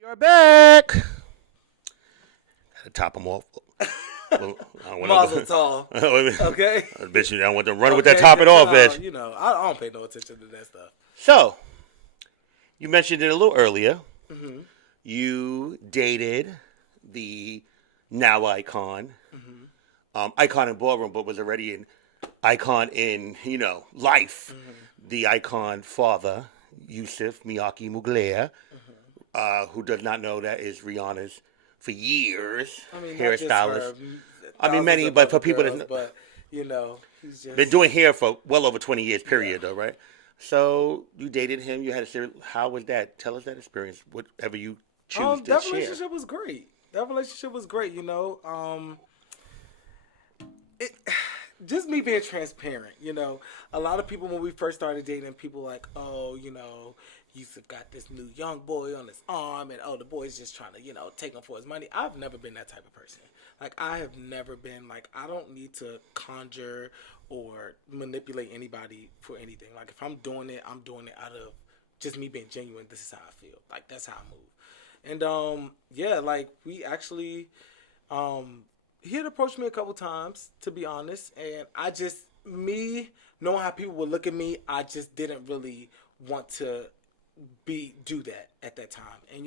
You're back. Gotta top them off. Well, I don't Mazel want tov. to. Okay. Bitch, I want to run with that Okay. top it off, No, bitch. I don't pay no attention to that stuff. So, you mentioned it a little earlier. Mm-hmm. You dated the now icon, Mm-hmm. icon in Ballroom, but was already an icon in, life. Mm-hmm. The icon father, Yusuf Miyake Mugler, Mm-hmm. who does not know that is Rihanna's for years I mean, not just hairstylist. her, I mean, thousands many, of but for other people girls, that but he's been just doing hair for well over 20 years, yeah. period, though, right? So you dated him. You had a serious. How was that? Tell us that experience. Whatever you choose to That share. relationship was great. That relationship was great. It just me being transparent. A lot of people when we first started dating, people like, oh, Yusuf got this new young boy on his arm, and oh, the boy's just trying to, take him for his money. I've never been that type of person. Like, I have never been like, I don't need to conjure or manipulate anybody for anything. Like, if I'm doing it, I'm doing it out of just me being genuine. This is how I feel. Like, that's how I move. And yeah, like we actually he had approached me a couple times, to be honest, and I just me knowing how people would look at me, I just didn't really want to be do that at that time. And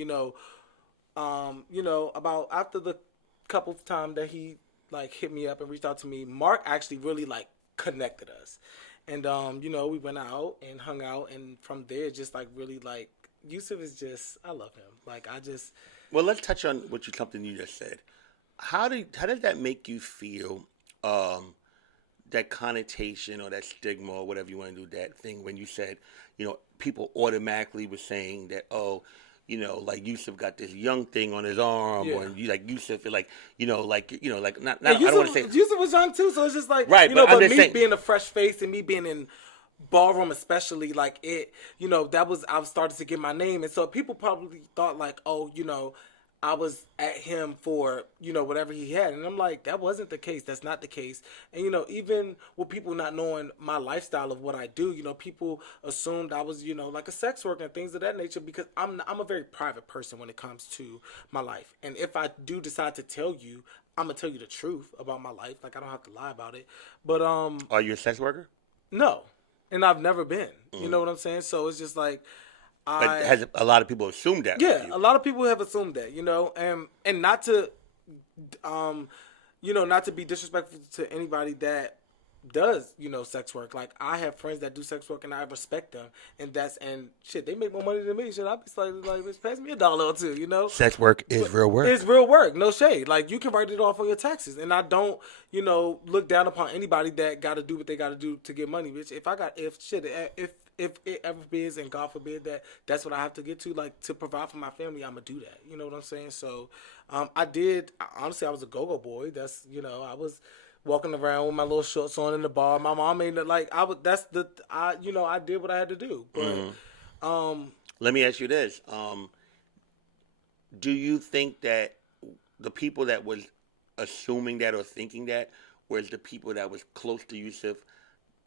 about after the couple of time that he like hit me up and reached out to me, Mark actually really like connected us. And we went out and hung out, and from there just like really like Yusuf is just I love him. Like I just Well, let's touch on something you just said. How did that make you feel? That connotation or that stigma or whatever you want to do that thing when you said, people automatically were saying that, oh, like Yusuf got this young thing on his arm, yeah. or you like Yusuf, like, like Yeah, not I don't want to say Yusuf was young too, so it's just like right, but I'm but just me saying being a fresh face and me being in ballroom especially, like it, that was I was started to get my name, and so people probably thought like, oh, I was at him for whatever he had, and I'm like, that wasn't the case. That's not the case. And even with people not knowing my lifestyle of what I do, people assumed I was like a sex worker and things of that nature because I'm a very private person when it comes to my life, and if I do decide to tell you, I'm gonna tell you the truth about my life. Like I don't have to lie about it. But are you a sex worker? no, and I've never been. You Mm. know what I'm saying? So it's just like But I has a lot of people assumed that with yeah, you? a lot of people have assumed that, and not to, not to be disrespectful to anybody that does, sex work. Like I have friends that do sex work, and I respect them, and shit, they make more money than me. Shit, I be slightly like, bitch, pass me a dollar or two. Sex work is But real work. it's real work, no shade. Like you can write it off on your taxes, and I don't, look down upon anybody that got to do what they got to do to get money, bitch. If it ever is, and God forbid that that's what I have to get to, like to provide for my family, I'm gonna do that. You know what I'm saying? So, I did. Honestly, I was a go-go boy. That's I was walking around with my little shorts on in the bar. My mom made it like I was. That's the I did what I had to do. But Hmm. um, Let me ask you this: do you think that the people that was assuming that or thinking that was the people that was close to Yusuf?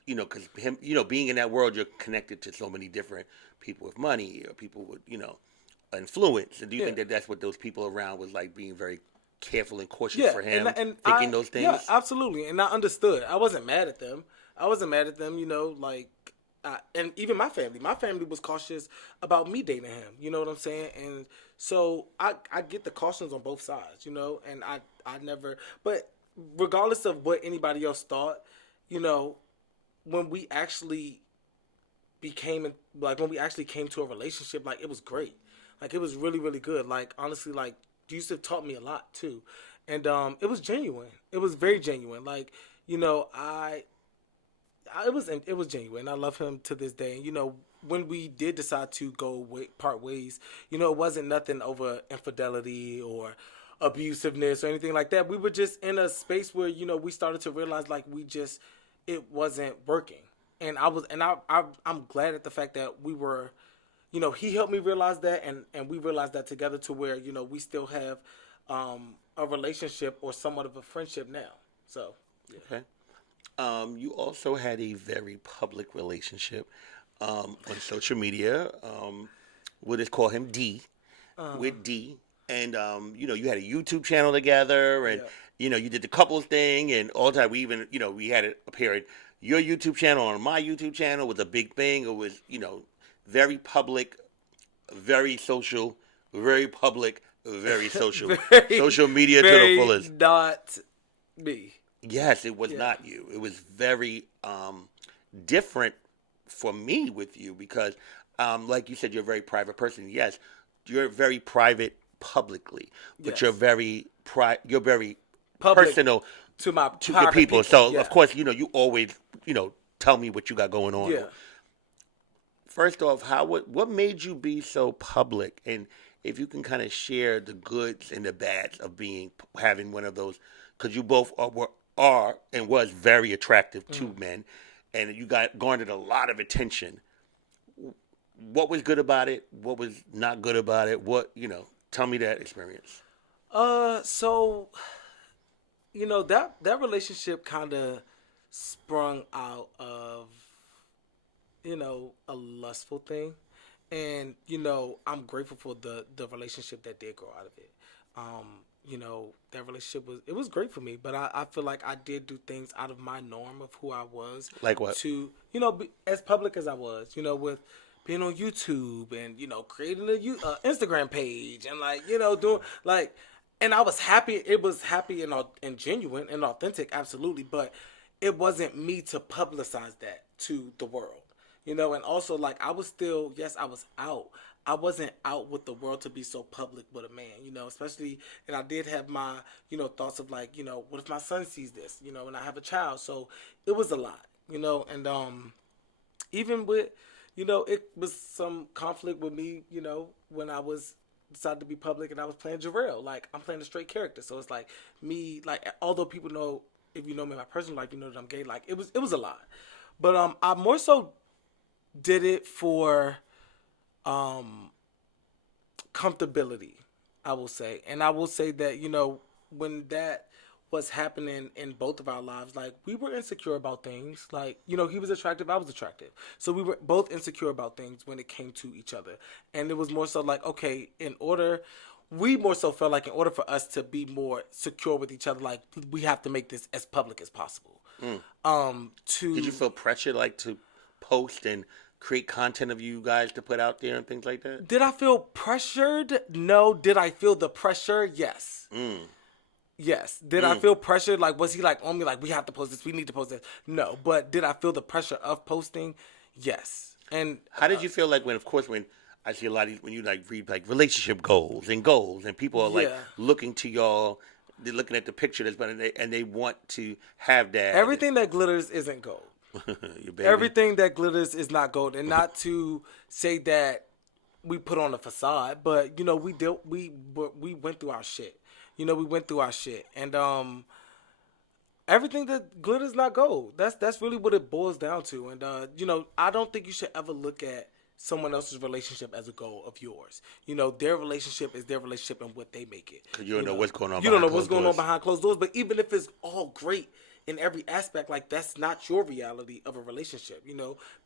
Because him, being in that world, you're connected to so many different people with money or people with, influence. And do you yeah. think that that's what those people around was like being very careful and cautious Yeah, for and him, and thinking I those yeah, things? absolutely, and I understood. I wasn't mad at them. I wasn't mad at them. Like, and even my family. My family was cautious about me dating him. You know what I'm saying? And so I get the cautions on both sides. And I never. But regardless of what anybody else thought, you know, when we actually became like when we actually came to a relationship, like it was great. Like it was really really good. Like honestly, like Yusuf taught me a lot too, and it was genuine. It was very genuine. Like it was genuine. I love him to this day. And when we did decide to part ways, it wasn't nothing over infidelity or abusiveness or anything like that. We were just in a space where we started to realize like it wasn't working. And I'm glad at the fact that we were, he helped me realize that, and we realized that together to where we still have a relationship or somewhat of a friendship now. So yeah. Okay. You also had a very public relationship on social media. We'll just call him D. with D, and you had a YouTube channel together, and Yeah. you did the couples thing, and all the time we even we had it appear in your YouTube channel on my YouTube channel was a big thing. It was very public, very social, very public, very social, Very, social media to the very fullest. not me. Yes, it was not you. It was very different for me with you because, like you said, you're a very private person. Yes, you're very private publicly, but Yes. you're very Public personal to my to the private people. So Yeah. of course, you always tell me what you got going on. Yeah. First off, what made you be so public, and if you can kind of share the goods and the bads of having one of those, because you both are and was very attractive to men, and you garnered a lot of attention. What was good about it? What was not good about it? Tell me that experience. So that relationship kind of sprung out of a lustful thing, and I'm grateful for the relationship that did grow out of it. That relationship was great for me, but I feel like I did do things out of my norm of who I was. Like what? To be as public as I was, with being on YouTube and creating a Instagram page and doing and I was happy. It was happy and genuine and authentic, absolutely. But it wasn't me to publicize that to the world, and also I was still, yes, I was out. I wasn't out with the world to be so public with a man, especially, and I did have my, thoughts of what if my son sees this, and I have a child. So it was a lot, and even with, it was some conflict with me, when I was decided to be public and I was playing Jarrell. I'm playing a straight character. So it's me, although people know, if you know me in my personal life, you know that I'm gay, it was a lot. But I more so did it for comfortability, I will say. And I will say that, when that was happening in both of our lives, we were insecure about things. He was attractive, I was attractive. So we were both insecure about things when it came to each other. And it was more so okay, we more so felt like in order for us to be more secure with each other, we have to make this as public as possible. Did you feel pressure to post and create content of you guys to put out there and things like that? Did I feel pressured? No. Did I feel the pressure? Yes. Yes. Did I feel pressured? Was he on me we have to post this, we need to post this? No. But did I feel the pressure of posting? Yes. And how did you feel when I see a lot of when you read relationship goals and people are looking to y'all, they're looking at the picture that's been and they want to have that. Everything that glitters isn't gold. Everything that glitters is not gold, and not to say that we put on a facade, but we went through our shit. We went through our shit, and everything that glitters not gold. That's really what it boils down to. And I don't think you should ever look at someone else's relationship as a goal of yours. Their relationship is their relationship and what they make it. Because you don't know what's going on. You don't know what's going on behind closed doors. But even if it's all great in every aspect, that's not your reality of a relationship,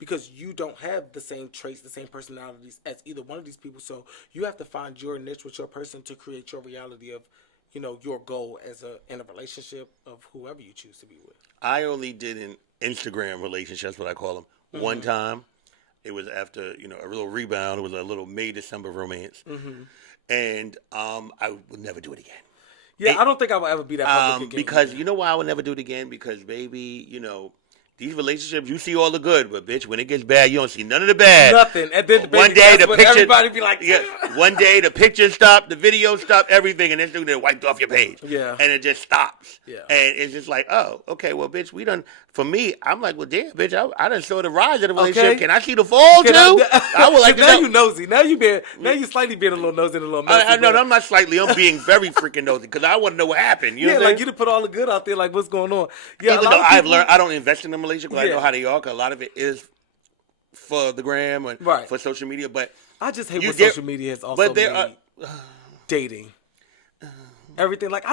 because you don't have the same traits, the same personalities as either one of these people. So you have to find your niche with your person to create your reality of, your goal in a relationship of whoever you choose to be with. I only did an Instagram relationship, that's what I call them. One time, it was after, a little rebound. It was a little May, December romance. And I would never do it again. Yeah, I don't think I will ever be that public again. Because you know why I would never do it again? Because, baby, these relationships, you see all the good, but bitch, when it gets bad, you don't see none of the bad. Nothing. And then one day the picture, everybody be like, one day the pictures stop, the video stop, everything, and then they're wiped off your page. Yeah. And it just stops. Yeah. And it's just oh, okay, well, bitch, we done. For me, I'm well, damn, bitch, I done saw the rise of the relationship. Okay. Can I see the fall too? I would like to now know. You nosy. Now you slightly being a little nosy and a little messy. No, I'm not slightly. I'm being very freaking nosy because I want to know what happened. You know you to put all the good out there, what's going on. Yeah, even though I've learned, I don't invest in the relationship because I know how they are. Cause a lot of it is for the gram and for social media. But I just hate what social media has also made dating. everything. Like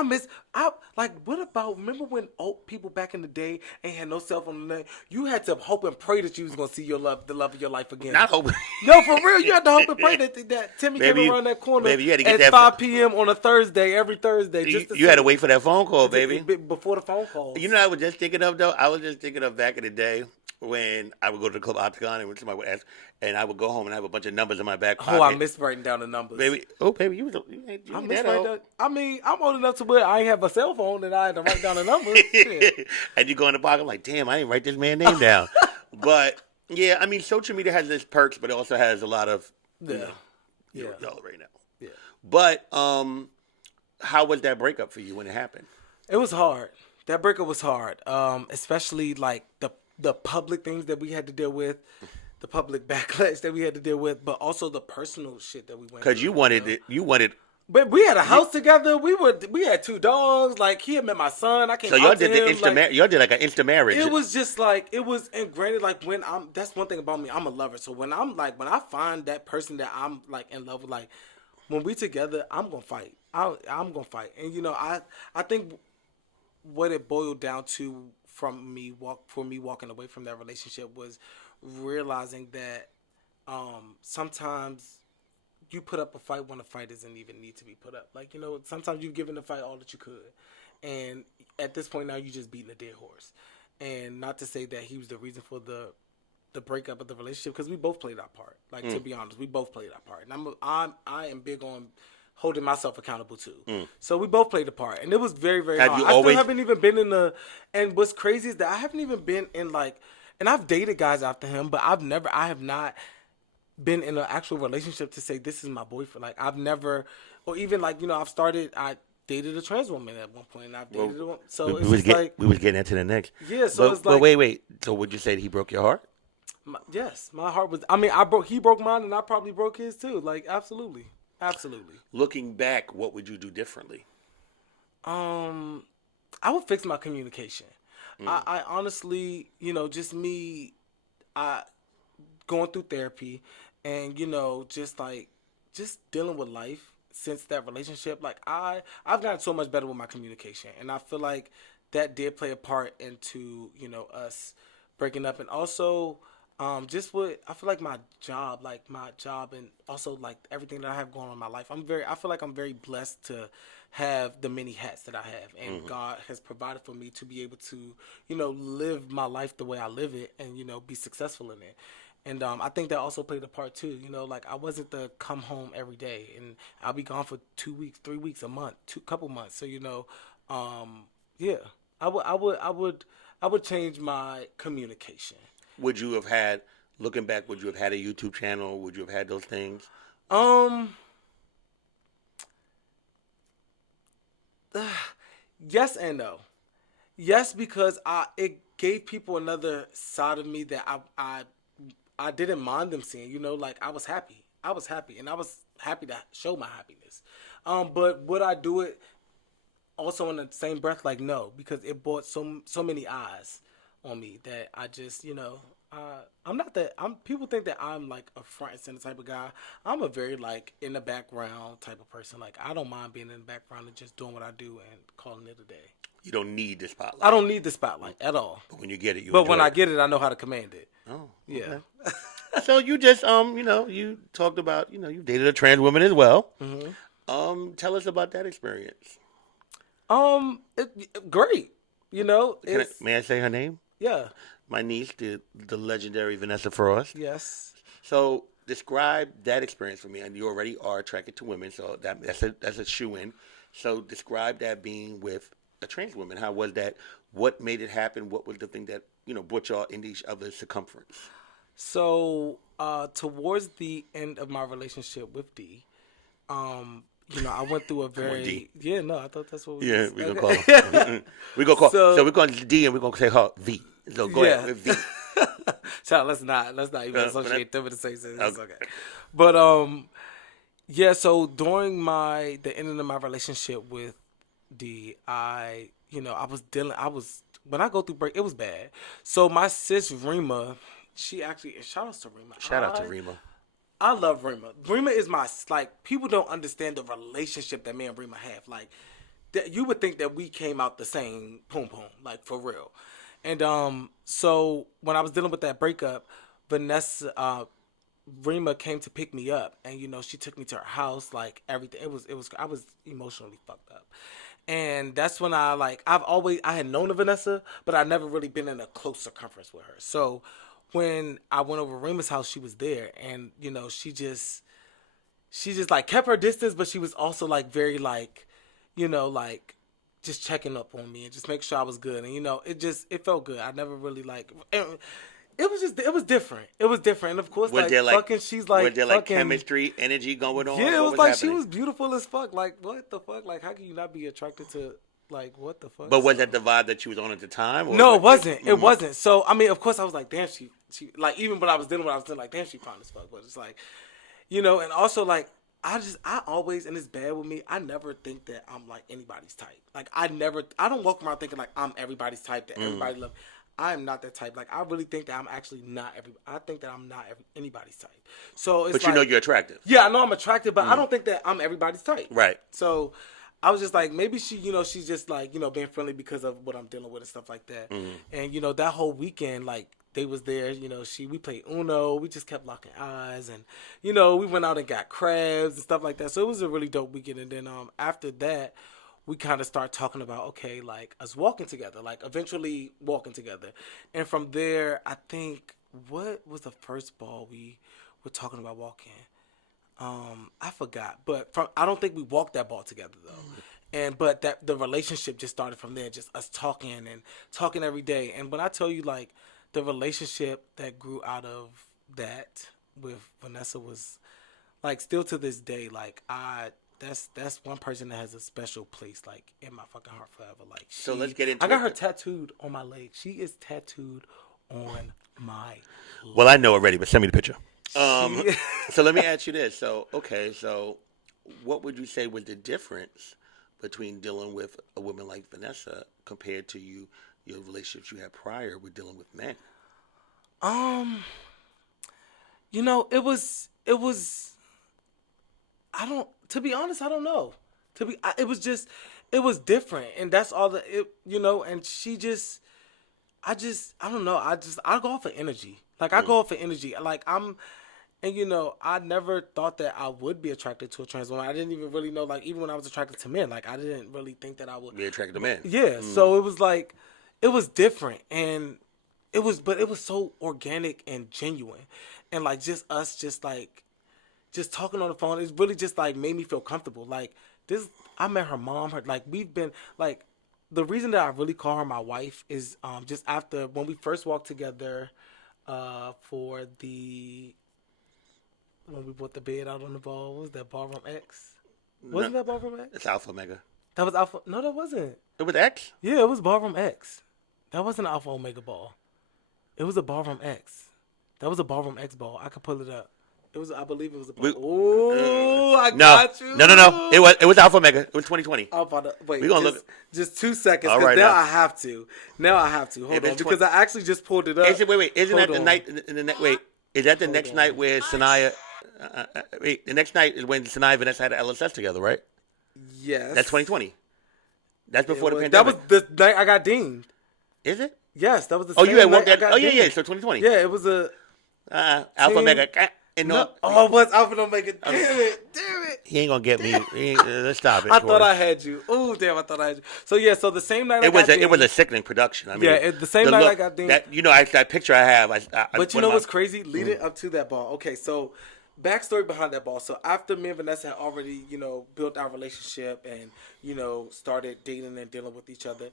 what about, remember when old people back in the day ain't had no cell phone? You had to hope and pray that you was gonna see the love of your life again. Not hoping. No, for real, you had to hope and pray that Timmy came around that corner you had to get at that 5 p.m. on a Thursday, every Thursday. You had to wait for that phone call, baby. Before the phone call. You know what I was just thinking of, though? I was just thinking of back in the day when I would go to the Club Octagon and when somebody would ask, and I would go home and I have a bunch of numbers in my back pocket. Oh, I miss writing down the numbers. Baby, you I ain't miss that writing old. down. I mean, I'm old enough to where I ain't have a cell phone and I had to write down the numbers. Shit. And you go in the pocket, I'm like, damn, I didn't write this man's name down. But, yeah, I mean, social media has its perks, but it also has a lot of, y'all right now. Yeah. But how was that breakup for you when it happened? It was hard. That breakup was hard, especially like the public things that we had to deal with, the public backlash that we had to deal with, but also the personal shit that we went through. Because you wanted. But we had a house together. We had 2 dogs. Like, he had met my son. I came So y'all out to did him. y'all did like an instant marriage. It was just like, it was, and granted, like, that's one thing about me. I'm a lover. So when I find that person that I'm like in love with, like, when we together, I'm gonna fight. I'm gonna fight. And you know, I think what it boiled down to for me walking away from that relationship was realizing that sometimes you put up a fight when a fight doesn't even need to be put up. Like, you know, sometimes you've given the fight all that you could, and at this point now you're just beating a dead horse. And not to say that he was the reason for the breakup of the relationship, because we both played our part. Like, to be honest, we both played our part, and I am big on holding myself accountable too. So we both played a part, and it was very, very hard. I still haven't even been in and what's crazy is that I haven't even been in like, and I've dated guys after him, but I have not been in an actual relationship to say this is my boyfriend. Like, I've never, or even like, you know, I dated a trans woman at one point, and I've dated a woman. So we was getting into the next. Yeah, so it's like, but wait. So would you say he broke your heart? Yes, my heart was. I mean, he broke mine, and I probably broke his too. Like, absolutely. Looking back, what would you do differently? I would fix my communication. I honestly, you know, just me, going through therapy, and you know, just dealing with life since that relationship. Like, I've gotten so much better with my communication, and I feel like that did play a part into, you know, us breaking up, and also. Just what I feel like my job, and also like everything that I have going on in my life. I feel like I'm very blessed to have the many hats that I have, and God has provided for me to be able to, you know, live my life the way I live it, and you know, be successful in it. And I think that also played a part too. You know, like, I wasn't to come home every day, and I'll be gone for 2 weeks, 3 weeks, a month, couple months. So you know, yeah, I would change my communication. Would you have had, looking back, would you have had a YouTube channel? Would you have had those things? Yes and no. Yes, because it gave people another side of me that I didn't mind them seeing. You know, like, I was happy, and I was happy to show my happiness. But would I do it also in the same breath? Like, no, because it brought so many eyes on me that I just, you know, I'm not that. People think that I'm like a front and center type of guy. I'm a very like in the background type of person. Like, I don't mind being in the background and just doing what I do and calling it a day. You don't need the spotlight. I don't need the spotlight at all. But when you get it, when I get it, I know how to command it. Oh, yeah. Okay. So you just you know, you talked about, you know, you dated a trans woman as well. Tell us about that experience. Great. You know, may I say her name? Yeah. My niece, the legendary Vanessa Frost. Yes. So describe that experience for me. And you already are attracted to women, so that's a shoo-in. So describe that being with a trans woman. How was that? What made it happen? What was the thing that, you know, brought y'all into each other's circumference? So towards the end of my relationship with D, you know, I went through a very I thought that's what we we're gonna call her. We're gonna call so we're gonna D and we're gonna say her V. So go ahead with V. So let's not even associate them with the same thing. It's okay. But yeah, so during the ending of my relationship with D, when I go through break, it was bad. So my sis Rima, she actually, shout out to Rima. Shout out to Rima. I love Rima. Rima is my, like, people don't understand the relationship that me and Rima have. Like, you would think that we came out the same poom poom, like for real. And so when I was dealing with that breakup, Vanessa, Rima came to pick me up, and she took me to her house, like everything. I was emotionally fucked up, and that's when I had known of Vanessa, but I never really been in a close circumference with her. So when I went over to Rima's house, she was there, and she just like kept her distance, but she was also like very like, like just checking up on me and just make sure I was good, and it felt good. I never really like. It was different. It was different. And of course, was she's like, was there like chemistry, energy going on? Yeah, it was what like happening? she was beautiful as fuck. Like, what the fuck? Like, how can you not be attracted to, like, what the fuck? But was that the vibe that she was on at the time? Or no, it wasn't. It wasn't. So, I mean, of course, I was like, damn, she like, even when I was dealing with, I was like, damn, she fine as fuck. But it's like, and also like, I always, and it's bad with me, I never think that I'm like anybody's type. Like, I don't walk around thinking like I'm everybody's type, that everybody love. I am not that type. Like, I really think that I'm actually not I think that I'm not anybody's type. So it's But you're attractive. Yeah, I know I'm attractive, but I don't think that I'm everybody's type. Right. So I was just like, maybe she, she's just like, being friendly because of what I'm dealing with and stuff like that. And, that whole weekend, like, they was there, we played Uno, we just kept locking eyes, and, we went out and got crabs and stuff like that. So it was a really dope weekend. And then after that, we kind of start talking about, okay, like, us walking together, like, eventually walking together. And from there, I think, what was the first ball we were talking about walking? I forgot. But I don't think we walked that ball together, though. But that the relationship just started from there, just us talking and talking every day. And when I tell you, like, the relationship that grew out of that with Vanessa was, like, still to this day, like, that's one person that has a special place, like, in my fucking heart forever. Like, so let's get into I got her tattooed on my leg. She is tattooed on my leg. Well, I know already, but send me the picture. So let me ask you this. So what would you say was the difference between dealing with a woman like Vanessa compared to your relationships you had prior with dealing with men? It was. To be honest, I don't know. It was different, and that's all that and she just, I don't know. I go off of energy. Like, I go off of energy. Like, I never thought that I would be attracted to a trans woman. I didn't even really know, like, even when I was attracted to men, like, I didn't really think that I would be attracted to men. Yeah. So it was like, it was different, and it was so organic and genuine, and like just us, just talking on the phone. It's really just like made me feel comfortable. Like, this, I met her mom. We've been like, the reason that I really call her my wife is just after when we first walked together, when we bought the bed out on the ball. What was that, Ballroom X? Wasn't that Ballroom X? It's Alpha Omega. That was Alpha. No, that wasn't. It was X? Yeah, it was Ballroom X. That wasn't an Alpha Omega ball. It was a Ballroom X. That was a Ballroom X ball. I could pull it up. I believe it was a ball. I got you. No. It was Alpha Omega. It was 2020. Wait, we're gonna look. Just 2 seconds, All because right, now now. I have to. Hold on, because I actually just pulled it up. Wait. Isn't that the night? Wait, is that the next night where Sanaya? The next night is when Sanaya and Vanessa had an LSS together, right? Yes. That's 2020. That's before the pandemic. That was the night I got deemed. Is it? Yes, that was the Oh, same you had night walked that. I got Oh, yeah. deemed. So 2020. Yeah, it was a Alpha Omega. And no. Oh, what's Alpha Omega? Damn it. He ain't gonna get me. Let's stop it. I thought I had you. Oh, damn, I thought I had you. So yeah, so the same night it was a sickening production. I mean, the same night I got deemed. That picture I have. But you know what's crazy? Leading up to that ball. Okay, so backstory behind that ball. So after me and Vanessa had already, built our relationship and, started dating and dealing with each other.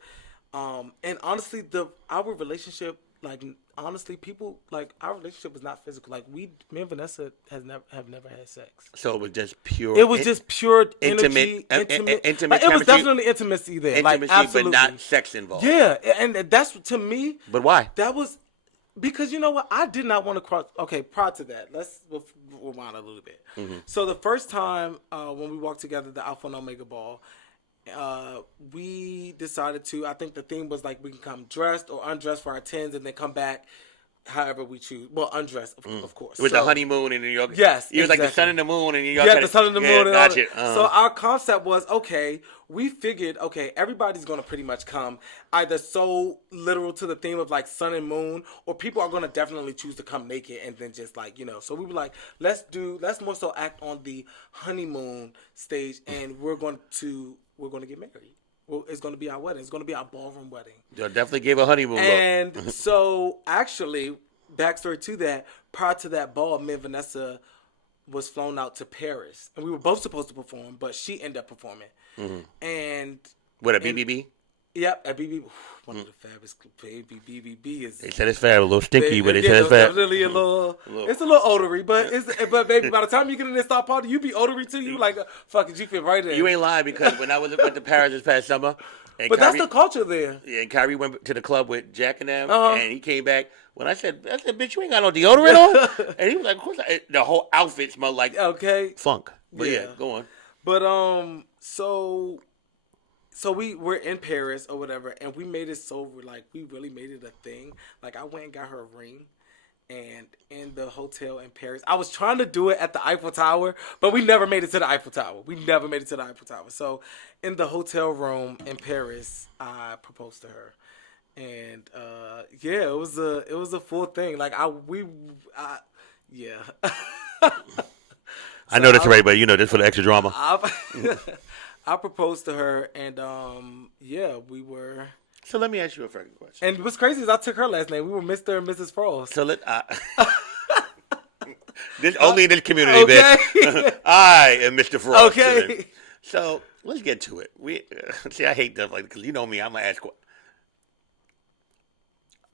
And honestly, our relationship, like, honestly, people, like, our relationship was not physical. Like, me and Vanessa have never had sex. So it was just pure. It was just pure intimate. Intimate. Like, it was definitely intimacy there. Intimacy, like, absolutely. but not sex involved. Yeah, and that's, to me. But why? That was because, you know what? I did not want to cross. Okay, prior to that, let's rewind a little bit. Mm-hmm. So the first time when we walked together, the Alpha and Omega ball, we decided to, I think the theme was like, we can come dressed or undressed for our 10s and then come back however we choose. Well, undressed, of course. With the honeymoon in New York. Yes, it was like the sun and the moon in New York. The sun and the moon. And gotcha. So our concept was, okay, we figured, okay, everybody's going to pretty much come either so literal to the theme of like sun and moon, or people are going to definitely choose to come naked and then just like, so we were like, let's more so act on the honeymoon stage, and we're going to get married. Well, it's going to be our wedding. It's going to be our ballroom wedding. You definitely gave a honeymoon and look. So, actually, backstory to that, prior to that ball, me and Vanessa was flown out to Paris. And we were both supposed to perform, but she ended up performing. Mm-hmm. And... What, a BBB? Yep, at BBB. One of the fabulous BBB is... They said it's fab, a little stinky, but they said it's fab. Definitely a little... It's a little odory, but baby, by the time you get in this start party, you be odory too. You like, fuck it, you fit right in. You ain't lying, because when I went to Paris this past summer... But Kyrie, that's the culture there. Yeah, and Kyrie went to the club with Jack and them, and he came back. When I said, bitch, you ain't got no deodorant on? And he was like, of course the whole outfit smelled like funk. But yeah, go on. But, so we're in Paris or whatever, and we made it so, like, we really made it a thing. Like, I went and got her a ring. And in the hotel in Paris, I was trying to do it at the Eiffel Tower, but we never made it to the Eiffel Tower. So in the hotel room in Paris, I proposed to her, and it was a full thing. Like yeah. I know this already, but just for the extra drama. I proposed to her, and we were. So let me ask you a freaking question. And what's crazy is I took her last name. We were Mr. and Mrs. Frost. So only in this community, bitch. I am Mr. Frost. Okay. So let's get to it. See, I hate stuff like, because you know me, I'm gonna ask.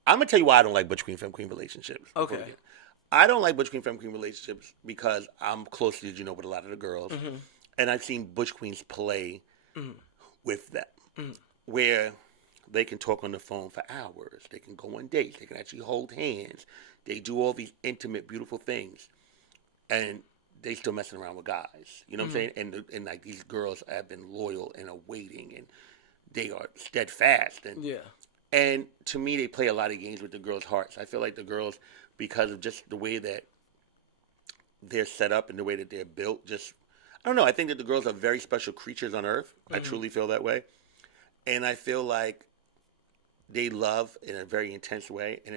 I'm gonna tell you why I don't like Butch Queen Femme Queen relationships. Okay. I don't like Butch Queen Femme Queen relationships because I'm close, as you know, with a lot of the girls, and I've seen Butch Queens play with them, where they can talk on the phone for hours. They can go on dates. They can actually hold hands. They do all these intimate, beautiful things. And they still messing around with guys. You know what I'm saying? And like these girls have been loyal and are waiting, and they are steadfast. And to me, they play a lot of games with the girls' hearts. I feel like the girls, because of just the way that they're set up and the way that they're built, I don't know. I think that the girls are very special creatures on earth. I truly feel that way. And I feel like they love in a very intense way, and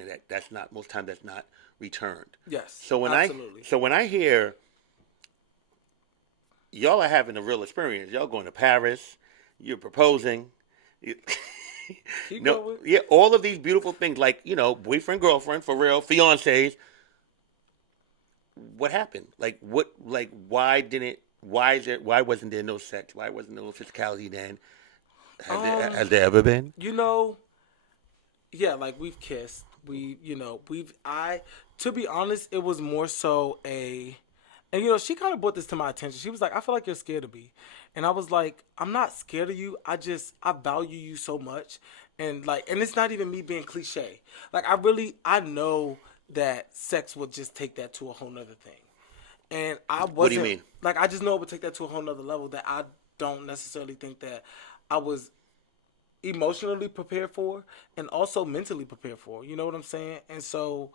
most times that's not returned. Yes. So absolutely. when I hear y'all are having a real experience, y'all going to Paris, you're proposing, all of these beautiful things, like boyfriend, girlfriend, for real, fiancés. What happened? Why wasn't there no sex? Why wasn't there no physicality then? Has there ever been? Yeah, like we've kissed. To be honest, it was more so and she kind of brought this to my attention. She was like, I feel like you're scared of me. And I was like, I'm not scared of you. I value you so much. And it's not even me being cliche. Like, I know that sex would just take that to a whole nother thing. And I wasn't. What do you mean? Like, I just know it would take that to a whole nother level that I don't necessarily think that I was emotionally prepared for, and also mentally prepared for. You know what I'm saying? And so,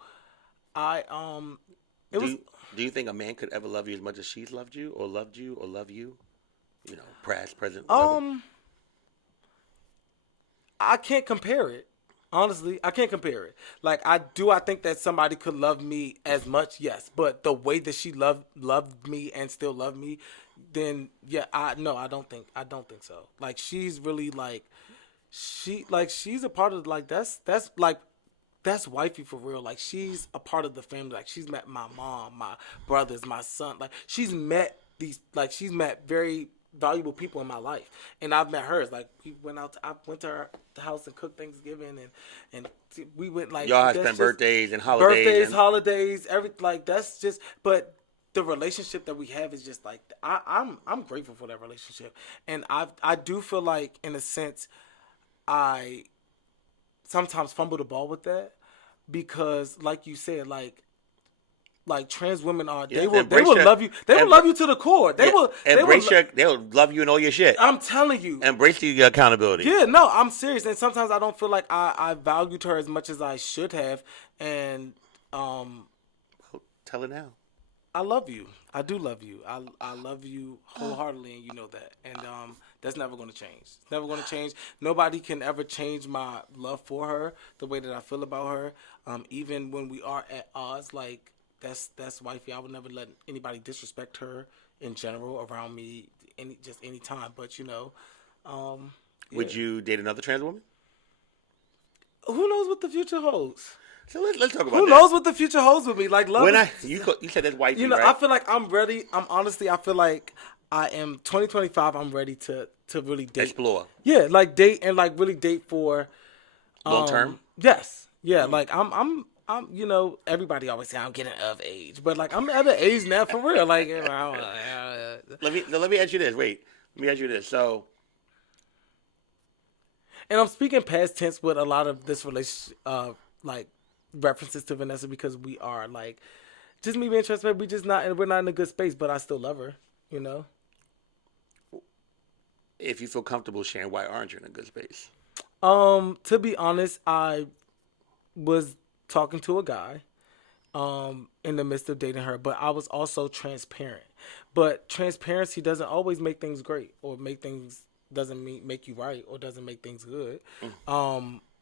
do you think a man could ever love you as much as she's loved you, or loved you, or love you? Past, present. Whatever. I can't compare it. Honestly, I can't compare it. Like, I think that somebody could love me as much, yes. But the way that she loved me and still love me, then yeah, I don't think so. Like, she's really she's a part of that's wifey for real. Like, she's a part of the family. Like, she's met my mom, my brothers, my son. Like, she's met very valuable people in my life, and I've met hers. Like, I went to her house and cooked Thanksgiving, and we went y'all spent birthdays and holidays, that's just. But the relationship that we have is just like, I'm grateful for that relationship, and I do feel like, in a sense, I sometimes fumble the ball with that, because, like you said, like trans women are, they will love you. They will love you to the core. They'll love you and all your shit. I'm telling you. Embrace your accountability. Yeah, no, I'm serious. And sometimes I don't feel like I valued her as much as I should have. And Tell her now. I love you. I do love you. I love you wholeheartedly, and you know that. And that's never going to change. It's never going to change. Nobody can ever change my love for her, the way that I feel about her. Even when we are at odds, like that's wifey. I would never let anybody disrespect her in general around me, any time. But yeah. Would you date another trans woman? Who knows what the future holds? So let's talk about Who knows what the future holds with me? Like love. You said that's wifey, right? I feel like I'm ready. I feel like I am 2025. I'm ready to really date. Explore. Yeah, like date and like really date for long term. Yes. Yeah. Like I'm. Everybody always say I'm getting of age, but like I'm at an age now for real. Like let me ask you this. Wait, let me ask you this. So. And I'm speaking past tense with a lot of this relationship, like references to Vanessa, because we are like, just me being transparent. We're not in a good space, but I still love her. If you feel comfortable sharing, why aren't you in a good space? To be honest, I was talking to a guy, in the midst of dating her, but I was also transparent. But transparency doesn't always make things great, or doesn't make you right, or doesn't make things good.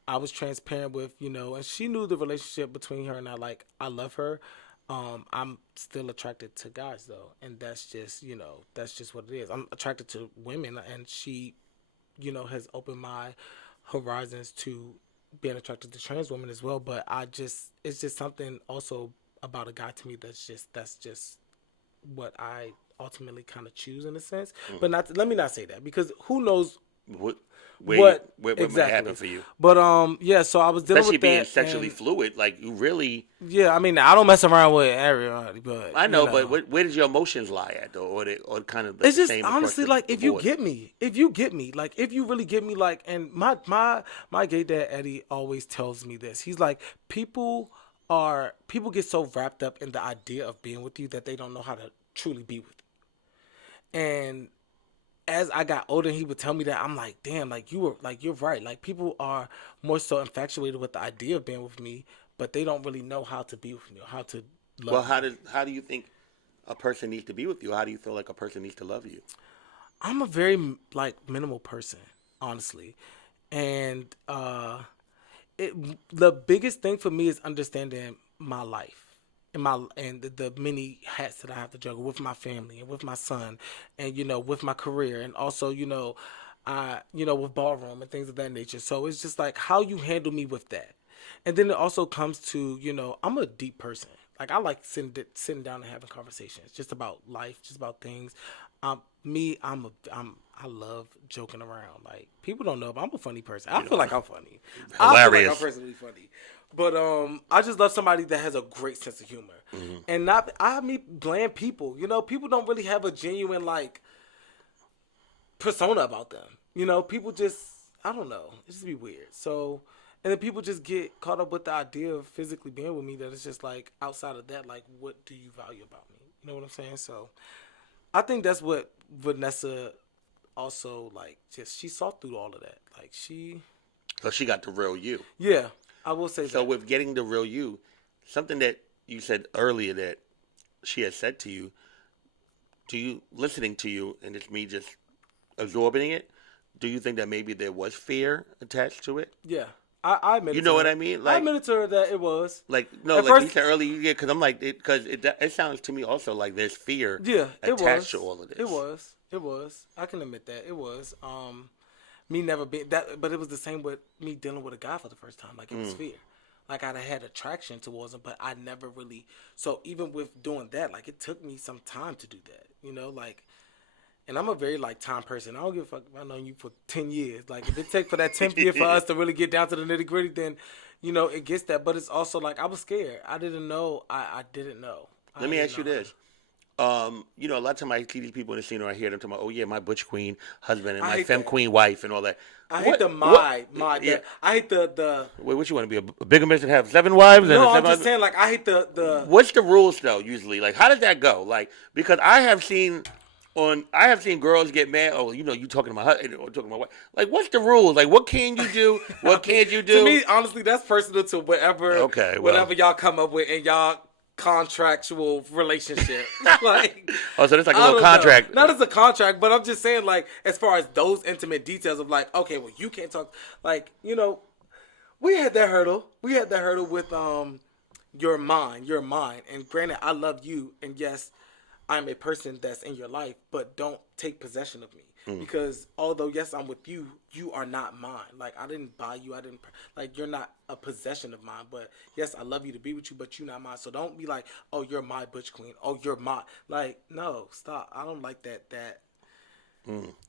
I was transparent with, and she knew the relationship between her and I. Like, I love her. I'm still attracted to guys though, and that's just what it is. I'm attracted to women, and she, has opened my horizons to being attracted to trans women as well. But it's just something also about a guy to me that's just what I ultimately kind of choose in a sense. But let me not say that, because who knows what exactly might happen for you. But yeah, so I was dealing especially with that, being sexually fluid, like you really. Yeah, I mean, I don't mess around with everybody, but I know. But where did your emotions lie at though, or kind of the it's just same honestly like if you get me, like if you really get me, like, and my gay dad Eddie always tells me this. He's like, people get so wrapped up in the idea of being with you that they don't know how to truly be with you. And as I got older, he would tell me that, I'm like, damn, like you're right. Like, people are more so infatuated with the idea of being with me, but they don't really know how to be with me, or how to love me. How do you think a person needs to be with you? How do you feel like a person needs to love you? I'm a very like minimal person, honestly, and the biggest thing for me is understanding my life. And the many hats that I have to juggle with my family and with my son, and with my career, and also with Ballroom and things of that nature. So it's just like how you handle me with that, and then it also comes to I'm a deep person. Like, I like sitting down and having conversations just about life, just about things. I love joking around. Like, people don't know, but I'm a funny person. I feel like I'm funny. Hilarious. I feel like I'm personally funny. But I just love somebody that has a great sense of humor. Mm-hmm. And I meet bland people. People don't really have a genuine like persona about them. People just, I don't know. It just be weird. So, and then people just get caught up with the idea of physically being with me, that it's just like, outside of that, like, what do you value about me? You know what I'm saying? So I think that's what Vanessa also, like, just, she saw through all of that. Like, So she got the real you. Yeah, I will say that. So with getting the real you, something that you said earlier that she had said to you, listening to you, and it's me just absorbing it, do you think that maybe there was fear attached to it? Yeah. I admit it. You know what I mean? Like, I admitted to her that it was. Like, no, like first, you said earlier, yeah, because I'm like, because it sounds to me also like there's fear attached to all of this. It was. I can admit that. It was. Me never being that, but it was the same with me dealing with a guy for the first time. Like, it was fear. Like, I had attraction towards him, but I never really. So even with doing that, like, it took me some time to do that. Like. And I'm a very, like, time person. I don't give a fuck if I've known you for 10 years. Like, if it takes for that 10th year for us to really get down to the nitty-gritty, then, it gets that. But it's also, like, I was scared. I didn't know. I didn't know. Let me ask you this. A lot of times I see these people in the scene, or I hear them talking about, oh, yeah, my Butch Queen husband and my Femme Queen wife and all that. I hate I hate the... Wait, what you want to be, a bigamist and have 7 wives? No, I'm just saying, like, I hate the... What's the rules, though, usually? Like, how does that go? Like, because I have seen... I have seen girls get mad. Oh, you talking to my husband or talking to my wife. Like, what's the rules? Like, what can you do? What can't you do? To me, honestly, that's personal to whatever y'all come up with in y'all contractual relationship. Like, so it's like a little contract. Not as a contract, but I'm just saying, like, as far as those intimate details of like, okay, well, you can't talk. Like, we had that hurdle. We had that hurdle with you're mine. And granted, I love you, and yes, I'm a person that's in your life, but don't take possession of me. Because although, yes, I'm with you, you are not mine. Like, I didn't buy you. You're not a possession of mine. But yes, I love you to be with you, but you're not mine. So don't be like, oh, you're my Butch Queen. Oh, you're my. Like, no, stop. I don't like that.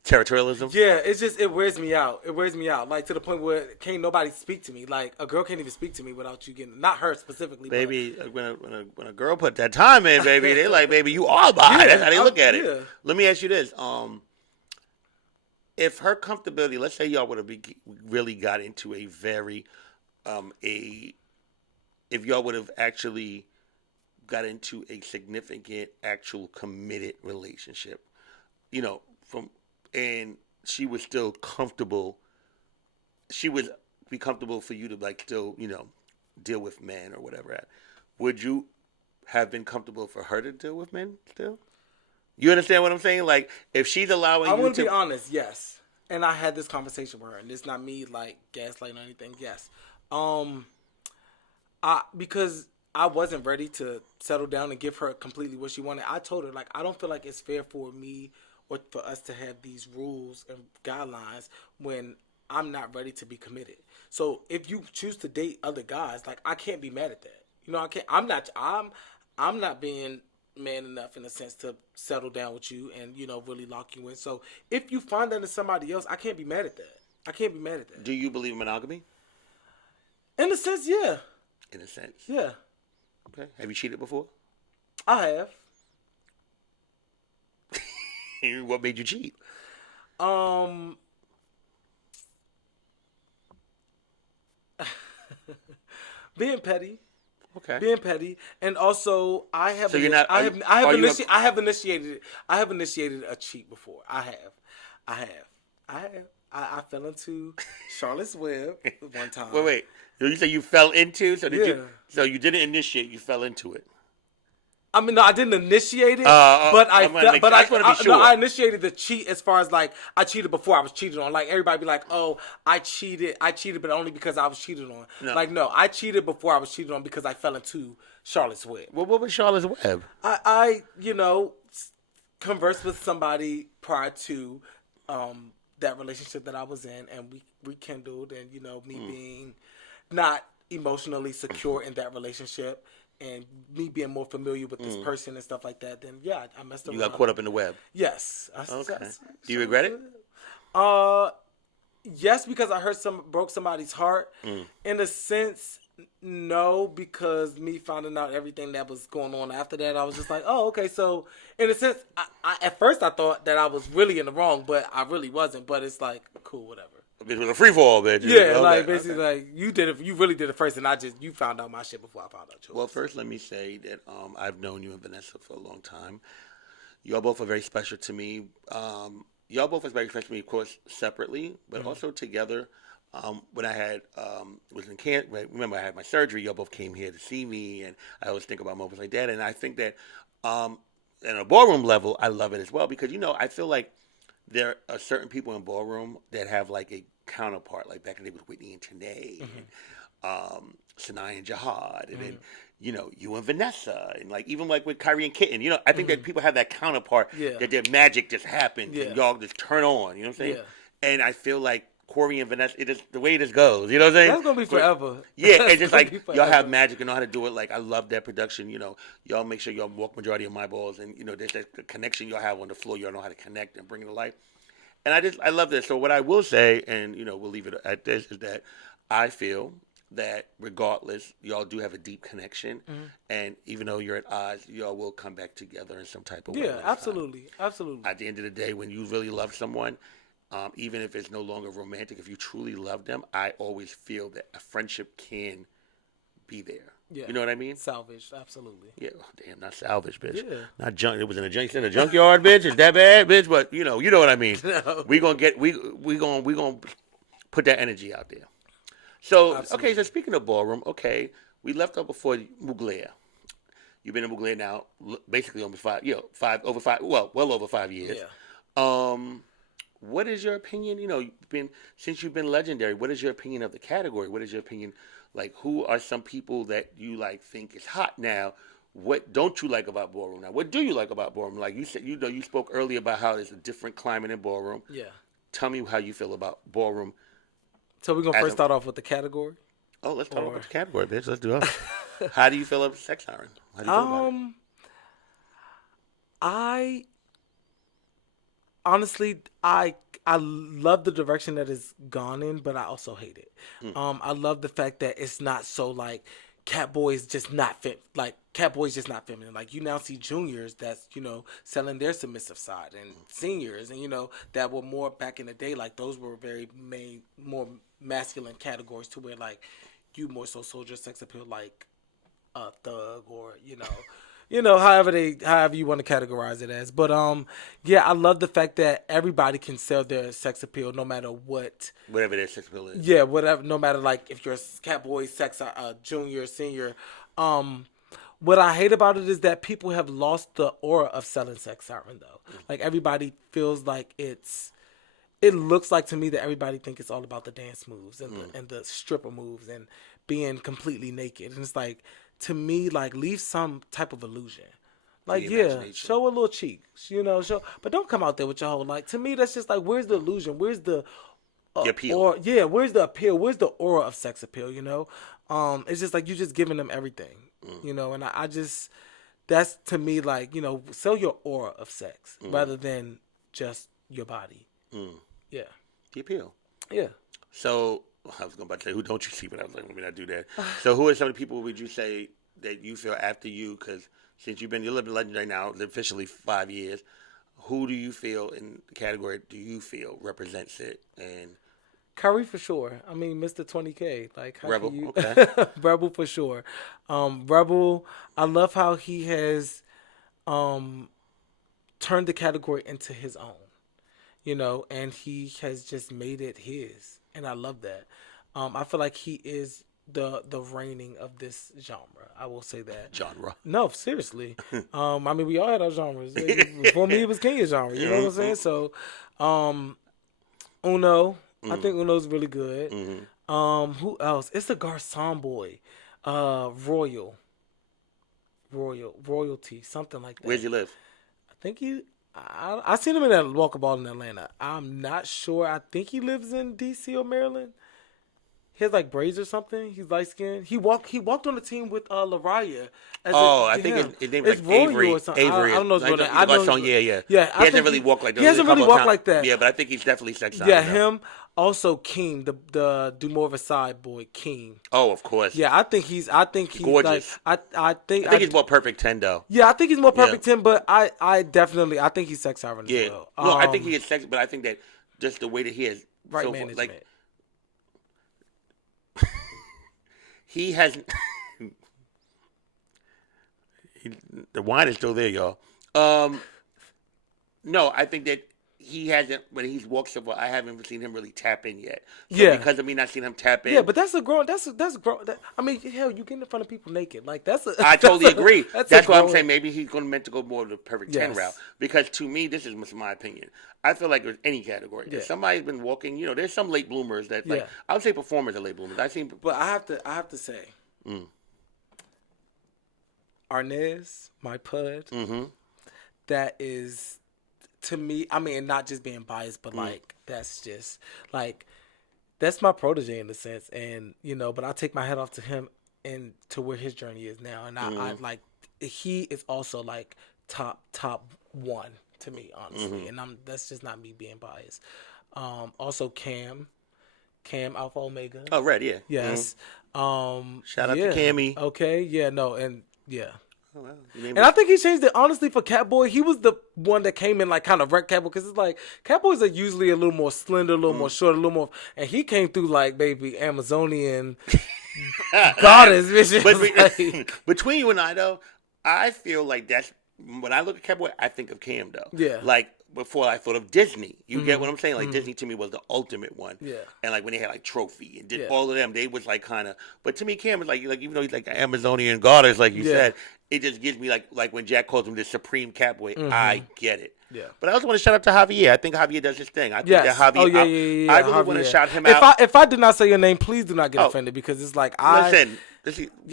Territorialism? Yeah, it wears me out. It wears me out. Like, to the point where can't nobody speak to me. Like, a girl can't even speak to me without you getting, not her specifically. Baby, but when a girl put that time in, baby, they like, baby, you are mine. Yeah, that's how they look at it. Let me ask you this. If her comfortability, let's say y'all would have really got into a very, if y'all would have actually got into a significant, actual committed relationship, and she was still comfortable, she would be comfortable for you to like still, deal with men or whatever. Would you have been comfortable for her to deal with men still? You understand what I'm saying? Like, if she's allowing I want to be honest, yes. And I had this conversation with her, and it's not me like gaslighting or anything. Yes, because I wasn't ready to settle down and give her completely what she wanted. I told her, like, I don't feel like it's fair for me or for us to have these rules and guidelines when I'm not ready to be committed. So if you choose to date other guys, like, I can't be mad at that. I can't. I'm not being man enough in a sense to settle down with you and really lock you in. So if you find that in somebody else, I can't be mad at that. Do you believe in monogamy? In a sense, yeah. In a sense, yeah. Okay. Have you cheated before? I have. What made you cheat? Being petty. Okay. Being petty, and also I have. So you're not. I have initiated a cheat before. I fell into Charlotte's Web one time. Wait. You say you fell into? So did you? So you didn't initiate. You fell into it. I mean, no, I didn't initiate it, but I initiated the cheat as far as like I cheated before I was cheated on. Like everybody be like, "Oh, I cheated, but only because I was cheated on." No. Like, no, I cheated before I was cheated on because I fell into Charlotte's Web. Well, what was Charlotte's Web? I conversed with somebody prior to that relationship that I was in, and we rekindled, and me being not emotionally secure in that relationship. And me being more familiar with this person and stuff like that, then yeah, I messed around. You got caught up in the web. Yes. Okay. Do you regret it? Yes, because I broke somebody's heart. In a sense, no, because me finding out everything that was going on after that, I was just like, oh, okay. So in a sense, I at first I thought that I was really in the wrong, but I really wasn't. But it's like, cool, whatever. It was a free for all, bitch. Yeah, like basically, like you did it. You really did it first, and you found out my shit before I found out yours. Well, first, let me say that I've known you and Vanessa for a long time. Y'all both are very special to me. Y'all both are very special to me, of course, separately, but also together. When I had was in camp, remember I had my surgery. Y'all both came here to see me, and I always think about moments like that. And I think that, on a ballroom level, I love it as well because I feel like there are certain people in ballroom that have like a counterpart, like back in the day with Whitney and Tanae, and Sanaa and Jihad, and then you and Vanessa, and like even like with Kyrie and Kitten. I think that people have that counterpart that their magic just happens and y'all just turn on. You know what I'm saying? Yeah. And I feel like Cory and Vanessa, it is the way this goes. You know what I'm saying? That's gonna be forever. Yeah, it's just like y'all have magic and know how to do it. Like I love that production. Y'all make sure y'all walk majority of my balls, and there's that the connection y'all have on the floor. Y'all know how to connect and bring it to life. And I love this. So what I will say, and we'll leave it at this, is that I feel that regardless, y'all do have a deep connection, and even though you're at odds, y'all will come back together in some type of way. Yeah, absolutely. At the end of the day, when you really love someone, even if it's no longer romantic, if you truly love them, I always feel that a friendship can be there. Yeah. You know what I mean? Salvaged, absolutely. Yeah. Oh, damn, not salvage, bitch. Yeah. Not junk. It was in a junk. It's in a junkyard, bitch. Is that bad, bitch? But you know what I mean. No. We gonna put that energy out there. So Absolutely. okay. So speaking of ballroom, okay, we left off before Mugler. You've been in Mugler now, basically almost well over 5 years. Yeah. What is your opinion? You know, since you've been legendary. What is your opinion of the category? What is your opinion? Like, who are some people that you like think is hot now? What don't you like about ballroom now? What do you like about ballroom? Like you said, you spoke earlier about how there's a different climate in ballroom. Yeah. Tell me how you feel about ballroom. So we're gonna first start off with the category. Oh, let's talk about the category, bitch. Let's do it. How do you feel about sex siren? How do you feel about it? I honestly, I love the direction that it's gone in, but I also hate it. I love the fact that it's not so like Catboy's just not fit. Like Catboy's just not feminine. Like you now see juniors that's selling their submissive side, and seniors, and that were more back in the day. Like those were very more masculine categories to where like you more so sold your sex appeal like a thug or however you want to categorize it as. But yeah, I love the fact that everybody can sell their sex appeal no matter whatever their sex appeal is. Yeah, whatever, no matter like if you're a Catboy, sex junior, senior. What I hate about it is that people have lost the aura of selling sex siren though. Like everybody feels like it looks like to me that everybody think it's all about the dance moves and the stripper moves and being completely naked. And it's like, to me, like, leave some type of illusion. Like, yeah, show a little cheek, but don't come out there with your whole, like, to me, that's just like, where's the illusion? Where's the appeal? Where's the appeal? Where's the aura of sex appeal, It's just like, you're just giving them everything, and I just, that's to me, like, sell your aura of sex rather than just your body. Yeah. The appeal. Yeah. So, I was going to say, who don't you see? But I was like, let me not do that. So, who are some of the people would you say that you feel after you? Because since you're living legendary now, officially 5 years, who do you feel in the category do you feel represents it? And Curry for sure. I mean, Mr. 20K. Like, how Rebel, can you... okay. Rebel for sure. Rebel, I love how he has turned the category into his own. And he has just made it his, and I love that. I feel like he is the reigning of this genre. I will say that. Genre. No, seriously. I mean, we all had our genres. For me, it was Kenya's genre. You know what I'm saying? So, Uno. I think Uno's really good. Who else? It's the Garcon boy, Royalty, something like that. Where's he live? I think I seen him in that walkabout in Atlanta. I'm not sure. I think he lives in D.C. or Maryland. He has like braids or something. He's light skinned. He walked on the team with Laraya. I think his name is like Avery. Or something. I don't know his name. I know. Yeah. He hasn't really walked like that. He hasn't really walked like that. Yeah, but I think he's definitely sex. Yeah, him. Also, Keem, the do more of a side boy, Keem. Oh, of course. Yeah, I think he's gorgeous. Like, I think he's more perfect 10 though. Yeah, I think he's more perfect 10, but I definitely think he's sex siren as well. No, I think he is sex, but I think that just the way that he is management. Like, he hasn't. The wine is still there, y'all. No, I think that he hasn't. When he's walked so far, I haven't seen him really tap in yet. So because of me not seeing him tap in. Yeah, but that's grown. I mean, hell, you get in front of people naked. Like I totally agree. That's why I'm saying maybe he's meant to go more to the perfect 10 route. Because to me, this is my opinion. I feel like with any category, if somebody's been walking, there's some late bloomers that like I would say performers are late bloomers. But I have to say, Arnez, my pud, that is. To me, I mean, not just being biased, but like that's just like that's my protege in a sense, and but I take my hat off to him and to where his journey is now, and I like he is also like top one to me, honestly, and that's just not me being biased. Also Cam Alpha Omega. Oh, right, yeah. Yes. Shout out to Cammy. Okay, yeah, no, and yeah. Oh, wow. And I think he changed it, honestly, for Catboy. He was the one that came in, like, kind of wrecked Catboy. Because it's like, Catboys are usually a little more slender, a little more short, a little more... And he came through, like, baby, Amazonian goddess. But between you and I, though, I feel like that's... When I look at Catboy, I think of Cam, though. Yeah. Like, before I thought of Disney. You get what I'm saying? Like, Disney to me was the ultimate one. Yeah. And, like, when they had, like, Trophy and did all of them, they was, like, kind of... But to me, Cam was, like, even though he's, like, an Amazonian goddess, like you said, it just gives me, like when Jack calls him the Supreme Catboy, I get it. Yeah. But I also want to shout out to Javier. I think Javier does his thing. I think that Javier... I really want to shout him out. If I did not say your name, please do not get offended, because it's like, Listen...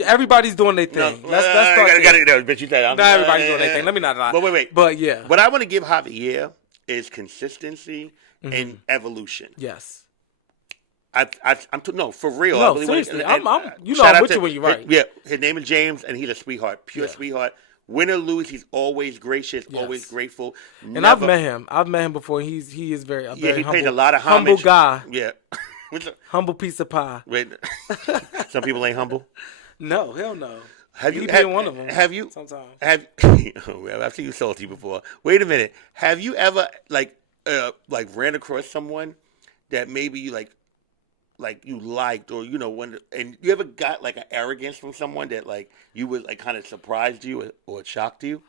everybody's doing their thing. Let's start. But you said everybody's doing their thing. Let me not lie. But wait. But yeah, what I want to give Javier is consistency and evolution. Yes. No, for real. No, seriously. I'm with you when you're right. Yeah, his name is James, and he's a sweetheart, pure sweetheart. Win or lose, he's always gracious, always grateful. And I've met him. Before. He is very he humble, pays a lot of homage. Humble guy. Yeah. Humble piece of pie. Wait, some people ain't humble. No, hell no. Have you been one of them? Have you? Sometimes. I've seen you salty before. Wait a minute. Have you ever like ran across someone that maybe you you liked, or and you ever got like an arrogance from someone that like you was like kind of surprised you or it shocked you?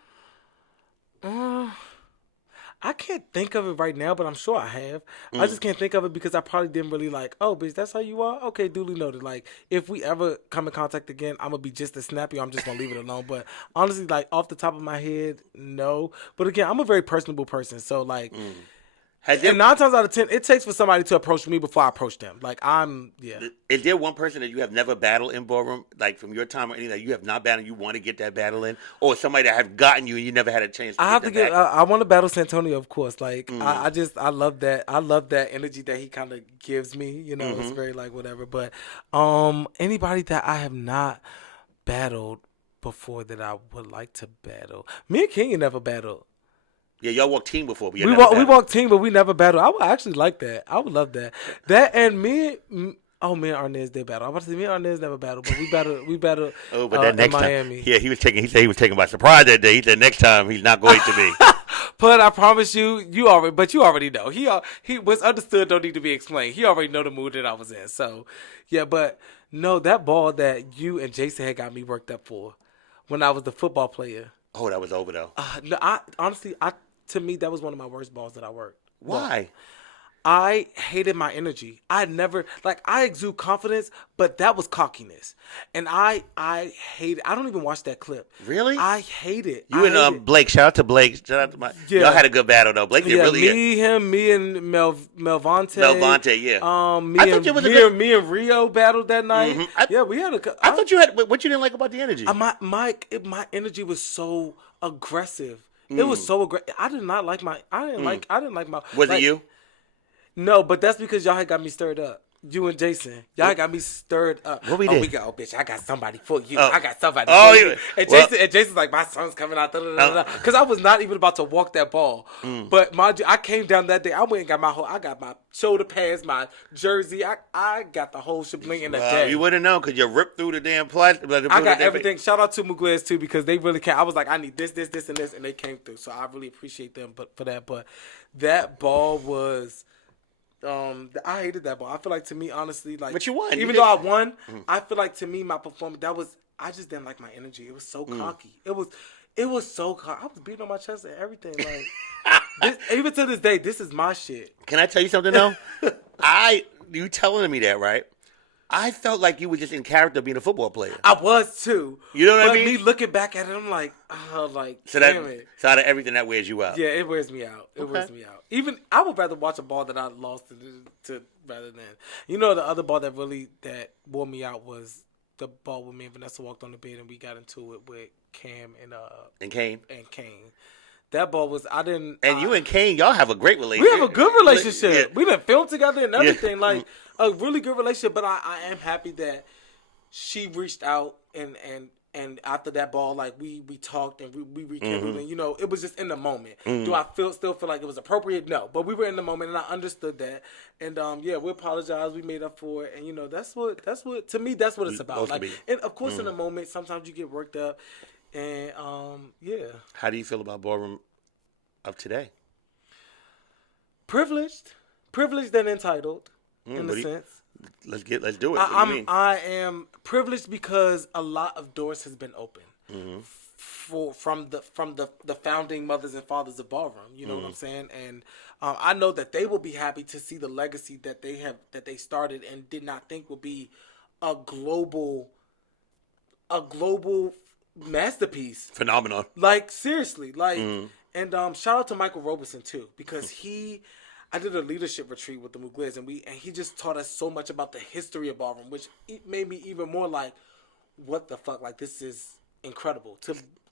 I can't think of it right now, but I'm sure I have. I just can't think of it because I probably didn't really like, oh, bitch, that's how you are? Okay, duly noted. Like, if we ever come in contact again, I'm going to be just as snappy. I'm just going to leave it alone. But honestly, like, off the top of my head, no. But again, I'm a very personable person. So, like, and 9 times out of 10, it takes for somebody to approach me before I approach them. Like, Is there one person that you have never battled in Ballroom, like from your time or anything that you have not battled, you want to get that battle in? Or somebody that have gotten you and you never had a chance to I want to battle Santonio, of course. Like, I love that. I love that energy that he kind of gives me. It's very like whatever. But anybody that I have not battled before that I would like to battle. Me and King never battled. Yeah, y'all walked team before. We walked team, but we never battled. I would actually like that. I would love that. That and me and Arnez did battle. I was about to say me and Arnez never battled, but we battled. Oh, but that next in Miami. Time, yeah, he said he was taken by surprise that day. He said next time he's not going to be. But I promise you already know. He was understood. Don't need to be explained. He already know the mood that I was in. So yeah, but no, that ball that you and Jason had got me worked up for when I was the football player. Oh, that was over though. No, honestly, to me, that was one of my worst balls that I worked. Why? I hated my energy. I exude confidence, but that was cockiness. And I hate it. I don't even watch that clip. Really? I hate it. You and Blake. Shout out to Blake. Shout out to my. Yeah. Y'all had a good battle though. Blake did really good. Me and Melvante. Melvante, yeah. Me and Rio battled that night. Mm-hmm. We had I thought you had. What you didn't like about the energy? My energy was so aggressive. It was so aggressive. I did not like my. I didn't like my. Was it you? No, but that's because y'all had got me stirred up. You and Jason, y'all got me stirred up. What we did? Bitch, I got somebody for you. I got somebody for you. And Jason's like, my son's coming out. Because I was not even about to walk that ball. But I came down that day. I went and got I got my shoulder pads, my jersey. I got the whole shebang in a day. You wouldn't know because you ripped through the damn plastic. I got everything. Shout out to Muglers too, because they really came. I was like, I need this, and this, and they came through. So I really appreciate them for that. But that ball was. I hated that ball. I feel like to me, honestly, like. But you won. Even though I won, I feel like to me, my performance I just didn't like my energy. It was so cocky. It was so cocky. I was beating on my chest and everything. Like, even to this day, this is my shit. Can I tell you something though? You telling me that, right? I felt like you were just in character being a football player. I was too. You know what I mean? Me looking back at it, I'm like, so damn it. So out of everything, that wears you out. Yeah, it wears me out. It wears me out. Even I would rather watch a ball that I lost to rather than the other ball that wore me out was the ball with me and Vanessa walked on the bed and we got into it with Cam and Kane. That ball was you and Kane, y'all have a great relationship. We have a good relationship. We done filmed together and everything. Yeah. Like a really good relationship. But I am happy that she reached out and after that ball, like we talked and we rekindled and it was just in the moment. Do I still feel like it was appropriate? No. But we were in the moment and I understood that. And we apologized, we made up for it. And that's what to me that's what it's about. Like and of course in the moment sometimes you get worked up. And yeah, How do you feel about ballroom of today? privileged and entitled in a sense. Let's do it. What do you mean? I am privileged because a lot of doors has been opened from the founding mothers and fathers of ballroom. You know what I'm saying? And I know that they will be happy to see the legacy that they started and did not think would be a global masterpiece. Phenomenon. Like seriously, like and shout out to Michael Robeson too, because I did a leadership retreat with the Muglers, and he just taught us so much about the history of ballroom, which made me even more like, what the fuck? Like, this is incredible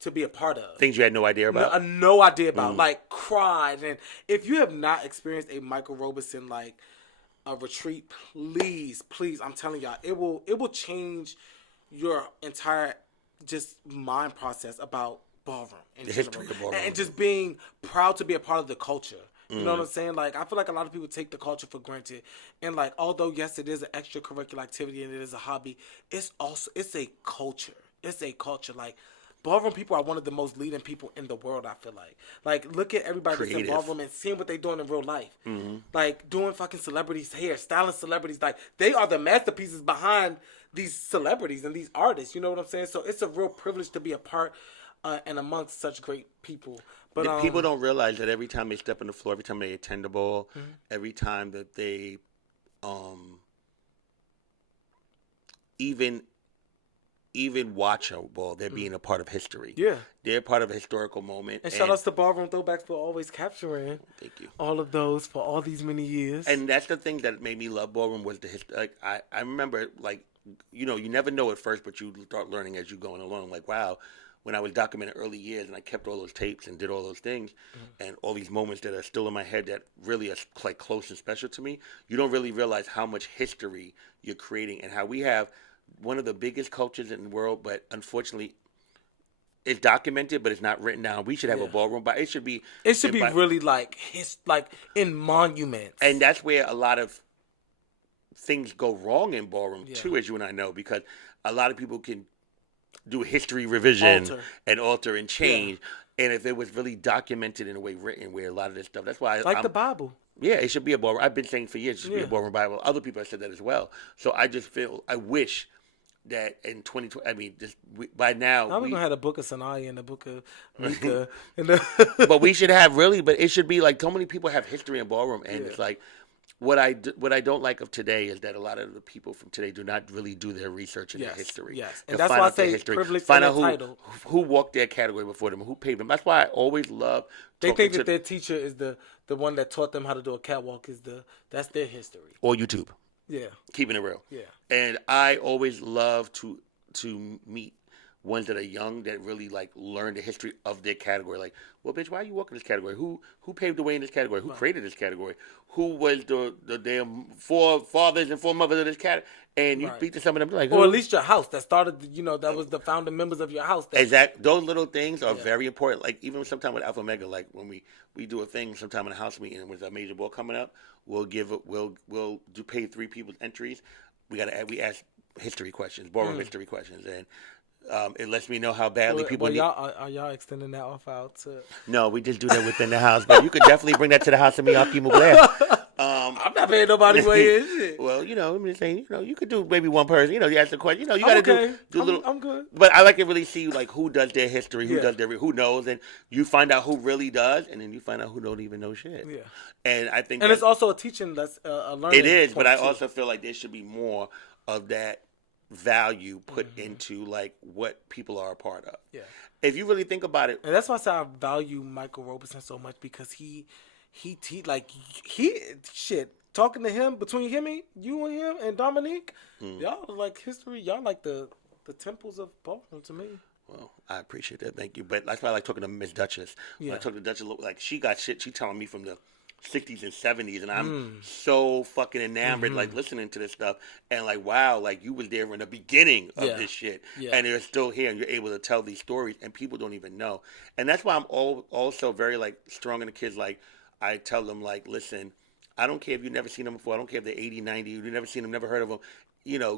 to be a part of. Things you had no idea about? No idea about. Like, cried. And if you have not experienced a Michael Robeson, like, a retreat, please, I'm telling y'all, it will change your entire just mind process about ballroom. The history of ballroom. And just being proud to be a part of the culture. You know what I'm saying? Like, I feel like a lot of people take the culture for granted. And, like, although, yes, it is an extracurricular activity and it is a hobby, it's a culture. It's a culture. Like, ballroom people are one of the most leading people in the world, I feel like. Like, look at everybody that's in ballroom and seeing what they're doing in real life. Like, doing fucking celebrities' hair, styling celebrities. Like, they are the masterpieces behind these celebrities and these artists. You know what I'm saying? So, it's a real privilege to be a part and amongst such great people. But people don't realize that every time they step on the floor, every time they attend a ball, every time that they even watch a ball, they're being a part of history. Yeah. They're part of a historical moment. And shout outs to Ballroom Throwbacks for always capturing all of those for all these many years. And that's the thing that made me love ballroom was the history. Like, I remember, like, you know, you never know at first, but you start learning as you're going along. Like, wow. When I was documenting early years and I kept all those tapes and did all those things and all these moments that are still in my head that really are like close and special to me, you don't really realize how much history you're creating and how we have one of the biggest cultures in the world, but unfortunately it's documented, but it's not written down. We should have a ballroom, but it should be really like in monuments. And that's where a lot of things go wrong in ballroom too, as you and I know, because a lot of people can do history revision and alter and change. And if it was really documented in a way written where a lot of this stuff, that's why the Bible. Yeah, it should be a ballroom. I've been saying for years it should be a ballroom Bible. Other people have said that as well. So I just feel, I wish that in 2020, I mean, by now. We're going to have the book of Sanaya and the book of Mika. But we should have but it should be like, so many people have history in ballroom. And it's like, what I don't like of today is that a lot of the people from today do not really do their research in their history. Yes, and that's why I say privilege find and out who walked their category before them, who paved them. That's why I always love. They think that their teacher is the one that taught them how to do a catwalk that's their history. Or YouTube. Yeah, keeping it real. Yeah, and I always love to meet ones that are young that really like learn the history of their category. Like, well, bitch, why are you walking this category? Who paved the way in this category? Who created this category? Who was the damn forefathers and foremothers of this category? And you speak to some of them like, or at least your house that started. That was the founding members of your house. Exactly. Those little things are very important. Like even sometimes with Alpha Omega, like when we do a thing sometime in a house meeting with a major ball coming up, we'll pay 3 people's entries. We ask history questions, ballroom history questions, and it lets me know how badly people need. Are y'all extending that off out to? No, we just do that within the house. But you could definitely bring that to the house of Miyake Mugler. I'm not paying nobody way in shit. Well, I'm just saying, you could do maybe one person. You ask the question. You got to do little. I'm good. But I like to really see like who does their history, who knows, and you find out who really does, and then you find out who don't even know shit. Yeah. And I think, it's also a teaching that's a learning. It is, but I also feel like there should be more of that value put into like what people are a part of. Yeah. If you really think about it, and that's why I say I value Michael Robeson so much, because he talking to him, between you and him and Dominique, y'all like history. Y'all like the temples of Ballroom to me. Well, I appreciate that. Thank you. But that's why I like talking to Miss Duchess. When I talk to Duchess, like she got shit. She telling me from the 60s and 70s, and I'm so fucking enamored, like listening to this stuff, and like, wow, like you was there in the beginning of this shit, and you're still here, and you're able to tell these stories, and people don't even know. And that's why I'm also very like strong in the kids. Like I tell them, like, listen, I don't care if you've never seen them before. I don't care if they're 80, 90, you've never seen them, never heard of them.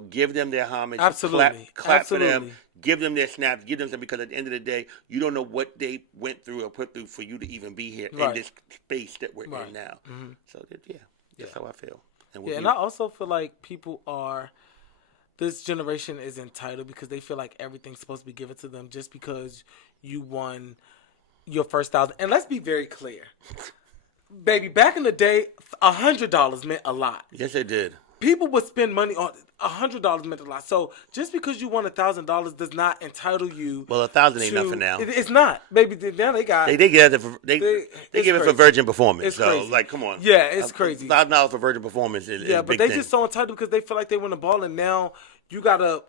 give them their homage, Absolutely. clap for them, Absolutely. give them their snaps, give them something, because at the end of the day, you don't know what they went through or put through for you to even be here in this space that we're in now. So that's how I feel. And I also feel like this generation is entitled because they feel like everything's supposed to be given to them just because you won your first 1,000. And let's be very clear. Baby, back in the day, $100 meant a lot. Yes, it did. People would spend money on $100 meant a lot. So just because you won $1,000 does not entitle you. Well, 1,000 ain't nothing now. It's not, baby. Now they got. They give it for virgin performance. It's so crazy. like, come on. Yeah, it's crazy. $1,000 for virgin performance is but big they thing. just so entitled because they feel like they win the ball, and now you gotta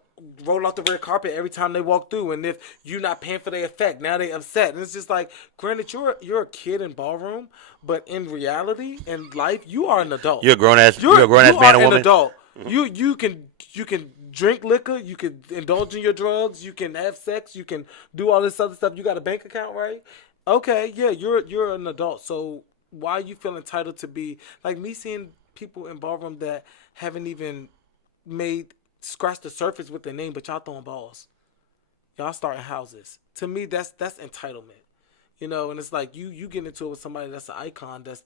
roll out the red carpet every time they walk through, and if you're not paying for their effect, now they upset. And it's just like, granted, you're a kid in ballroom, but in reality, in life, you are an adult. You're a grown ass man or woman. You are an adult. You can drink liquor, you can indulge in your drugs, you can have sex, you can do all this other stuff. You got a bank account, right? Okay, yeah, you're an adult. So why you feel entitled to be like me seeing people in ballroom that haven't even scratched the surface with their name, but y'all throwing balls. Y'all starting houses. To me, that's entitlement. And it's like you get into it with somebody that's an icon that's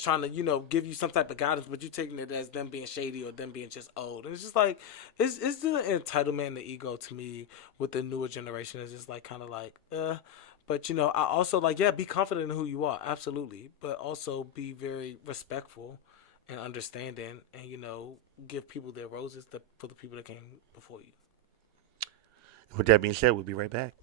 trying to, give you some type of guidance, but you taking it as them being shady or them being just old. And it's just like, it's the entitlement and the ego to me with the newer generation. It's just like, kind of like, But, I also be confident in who you are. Absolutely. But also be very respectful and understanding and, give people their roses for the people that came before you. With that being said, we'll be right back.